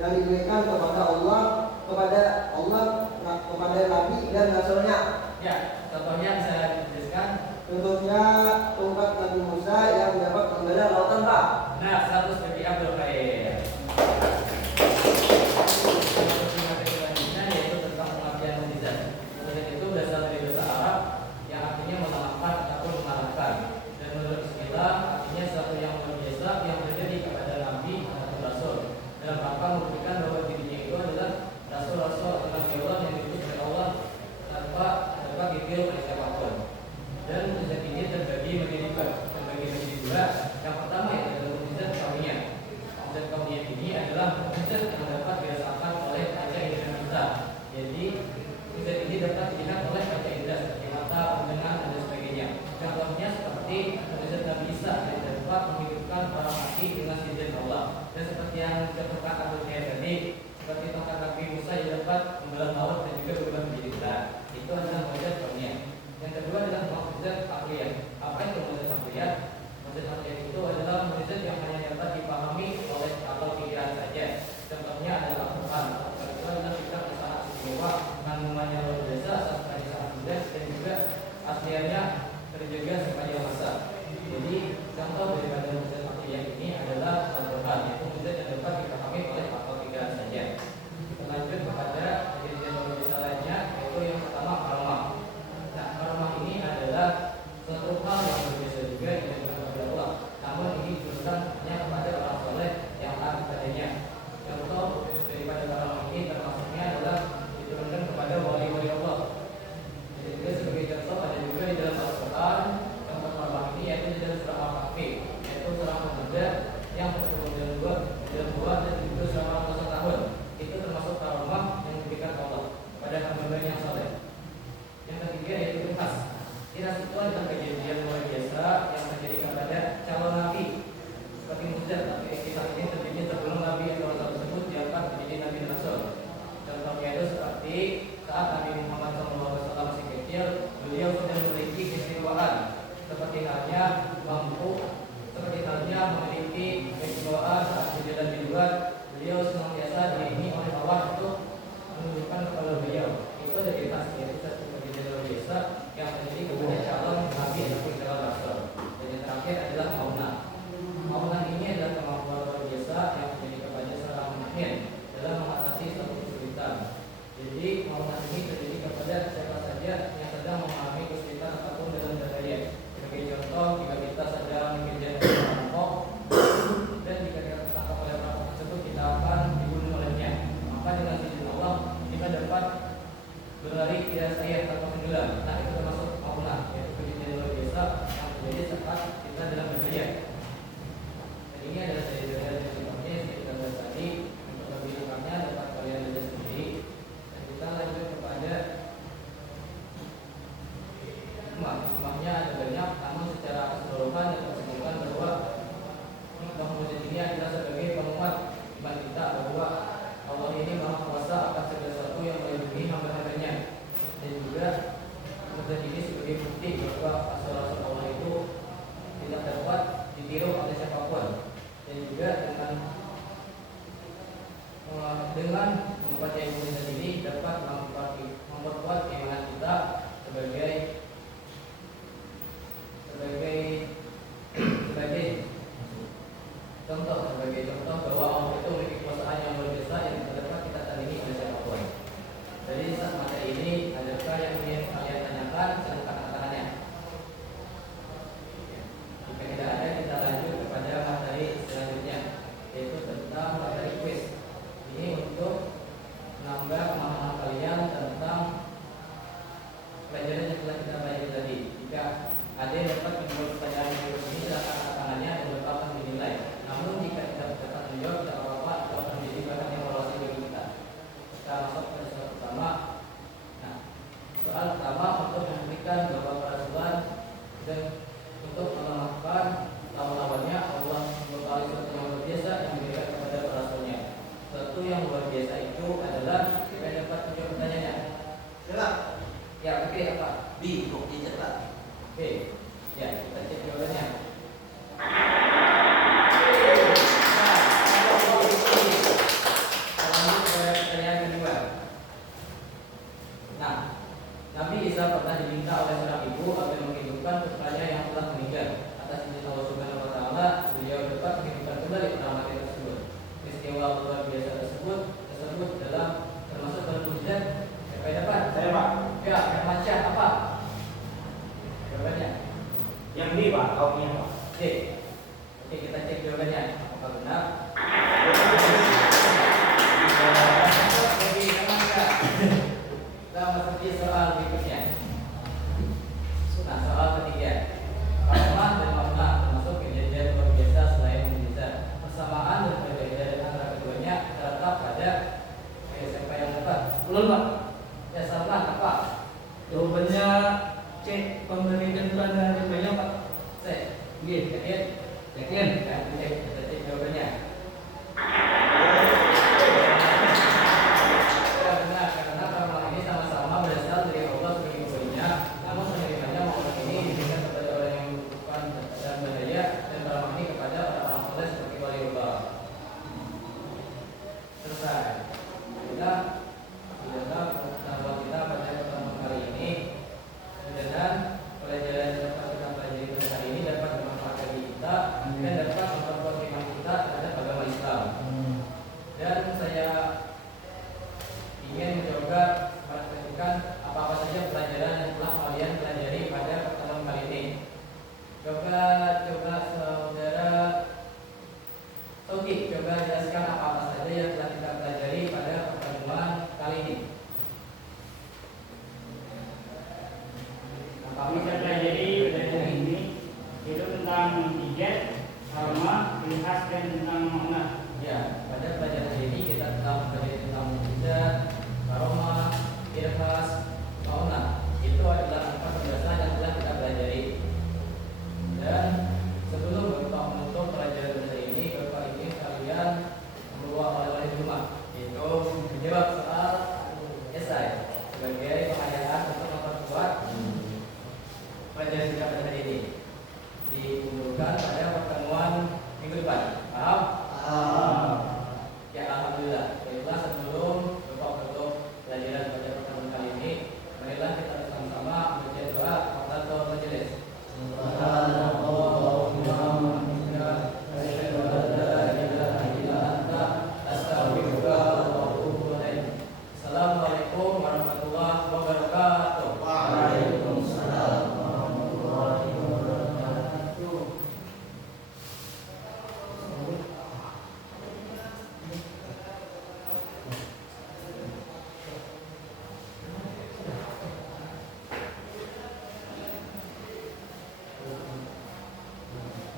yang diberikan kepada Allah, kepada Nabi dan Rasulnya. Ya, contohnya saya jelaskan. Contohnya tongkat Nabi Musa yang dapat membelah lautan, Pak. Nah, 100 lebih Abdul Khair. Selanjutnya yaitu tentang pengertian mukjizat. Mukjizat itu berasal dari bahasa Arab yang artinya mengalahkan ataupun mengalahkan. Dan menurut istilah artinya sesuatu yang luar biasa yang terjadi kepada Nabi atau Rasul dalam rangka membuktikan bahwa dirinya itu adalah Rasul-Rasul atau Nabi Allah yang diutus oleh Allah tanpa ditiru oleh siapapun. Dan mukjizat ini terbagi menjadi dua. Yang pertama yaitu mukjizat kauniyah. Mukjizat kauniyah ini adalah mukjizat yang dapat dirasakan oleh panca indera kita. Jadi mukjizat ini dapat dilihat oleh panca indera seperti mata, pendengar dan sebagainya. Contohnya seperti mukjizat Nabi Isa yang dapat menghidupkan para mati dengan izin Allah. Dan seperti yang dicontohkan Abdul Khair tadi, seperti tongkat Nabi Musa yang dapat membelah laut dan juga berubah menjadi terang. Itu adalah mukjizat kauniyah. Yang kedua adalah mukjizat akliyah. Apa itu mukjizat akliyah? Mukjizat akliyah itu adalah mukjizat yang hanya dapat dipahami oleh akal pikiran saja. Contohnya adalah Al-Quran. Al-Quran itu adalah kitab yang sangat istimewa, kandungannya luar biasa, sastra sangat mudah dan juga asliannya terjaga sepanjang masa. Jadi contoh daripada mukjizat akliyah ini adalah Al-Quran, yaitu mukjizat yang dapat dipahami oleh akal pikiran saja. Kita lanjut kepada mukjizat luar biasa lainnya, yaitu yang pertama karamah. Nah, karamah ini adalah suatu hal yang berbeda juga yang dilakukan oleh Allah. Namun ini diberikan hanya kepada orang soleh yang taat kepadanya. Contoh daripada karamah ini termasuknya adalah diturunkan kepada wali-wali Allah. Jadi juga sebagai contoh ada juga di dalam Al-Quran contoh karamah ini yaitu di dalam surah Al-Kahfi, yaitu surah pemuda yang berkemudian dua dan juga selama 1 tahun. Itu termasuk karamah yang diberikan Allah kepada hamba yang soleh. Yang ketiga yaitu ikhlas. Ikhlas itu adalah kejadian luar biasa yang terjadi kepada calon nabi. Seperti mukjizat, tapi kisah ini terjadi sebelum nabi atau rasul tersebut diangkat menjadi nabi dan rasul. Contohnya itu seperti saat Nabi Muhammad SAW masih kecil, beliau sudah memiliki keistimewaan seperti halnya memiliki keistimewaan saat berjalan di luar. Beliau senantiasa diiringi oleh Allah untuk menunjukkan kepada beliau. Itu ada ikhlas, yaitu satu kejadian luar biasa yang terjadi kepada calon nabi ataupun calon rasul. Dan yang terakhir adalah maunah. Maunah ini adalah kemampuan luar biasa yang terjadi kepada seorang mukmin dalam mengatasi suatu kesulitan. Jadi maunah ini terjadi kepada siapa saja yang sedang mengalami kesulitan apapun dalam berdaya. Sebagai contoh, jika kita sedang dikejar perampok dan jika kita tertangkap oleh perampok tersebut, kita akan dibunuh olehnya. Maka dengan izin Allah kita dapat berlari tidak saya tanpa tenggelam. Nah, itu termasuk maunah, yaitu kejadian luar biasa yang terjadi saat kita dalam berdaya. Dan ini adalah dari contohnya yang kita bahas tadi. Untuk lebih lengkapnya dapat kalian belajar sendiri. Dan kita lanjut kepada hikmahnya ada banyak, namun secara keseluruhan dapat disebutkan bahwa mukjizat ini adalah sebagai penguat iman kita bahwa Allah ini Maha Kuasa atas segala sesuatu yang melindungi hamba-hambanya. Dan juga mukjizat ini sebagai bukti bahwa Rasul Allah itu tidak dapat ditiru oleh siapapun. Dan juga dengan mempercayai mukjizat ini dapat memperkuat keimanan kita sebagai contoh bahwa Allah itu memiliki kekuasaan yang luar biasa yang tidak dapat kita tandingi oleh siapapun. Dari saat materi ini, adakah yang ingin kalian tanyakan? Silakan angkat tangannya. Jika tidak ada, kita lanjut kepada materi selanjutnya, yaitu tentang materi quiz. Ini untuk menambah pemahaman kalian tentang pelajaran yang telah kita pelajari tadi. Jika ada yang dapat menjawab pertanyaan di ini, silakan angkat tangannya dan dapat dinilai. Namun jika tidak dapat menjawab, tidak apa-apa, itu akan menjadi bahan evaluasi bagi kita. Kita masuk pada soal pertama. Nah, soal pertama untuk memberikan beberapa peraturan dan untuk melemahkan lawan-lawannya Allah mengetahui sesuatu yang luar biasa yang diberikan kepada para rasulnya. Sesuatu yang luar biasa itu adalah kita dapat menjawab pertanyaannya. Jelas? Ya, oke, apa? B, bukti cepat. Oke, ya, kita cek jawabannya. Belum Pak? Ya salah apa? Jawabannya C. Pemberian pelajaran yang banyak Pak. C. G. Yakin? Yakin? Ya, oke, kita cek jawabannya. Ya benar, karena ramalan ini sama-sama berasal dari Allah sebagai pemberinya. Namun penerimaannya ramalan ini diberikan kepada orang yang bukan dan bahaya dan ramalan ini kepada orang-orang soleh seperti waliullah. Selesai. Kita sudah tahu kita pada pertemuan kali ini. Mudah-mudahan pelajaran yang dapat kita pelajari pada hari ini dapat bermanfaat bagi kita dan dapat memperkuat iman kita terhadap agama Islam. Dan saya ingin mencoba mempraktikkan apa-apa saja pelajaran yang telah kalian pelajari pada pertemuan kali ini. Coba saudara Toki, coba jelaskan apa-apa saja yang telah kita pelajari pada pertemuan kali ini. Kami saya pelajari pelajaran ini itu tentang tijet sama khas dan tentang makna. Ya, pada pelajaran ini kita telah mempelajari tentang mukjizat, karomah, irhas, maunah. Itu adalah 4 penjelasan yang telah kita pelajari. Dan sebelum Bapak menutup pelajaran hari ini, Bapak ingin kalian membawa oleh-oleh di rumah, yaitu menjawab soal esai sebagai penghayatan untuk memperkuat pelajaran kita pada hari ini. Diunduhkan pada pertemuan minggu depan. Paham? Ya, alhamdulillah. Baiklah, sebelum Bapak tutup pelajaran pada pertemuan kali ini, marilah kita bersama-sama membaca doa kafaratul majelis. Assalamualaikum warahmatullahi wabarakatuh. Waalaikumsalam warahmatullahi wabarakatuh.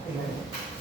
Amen.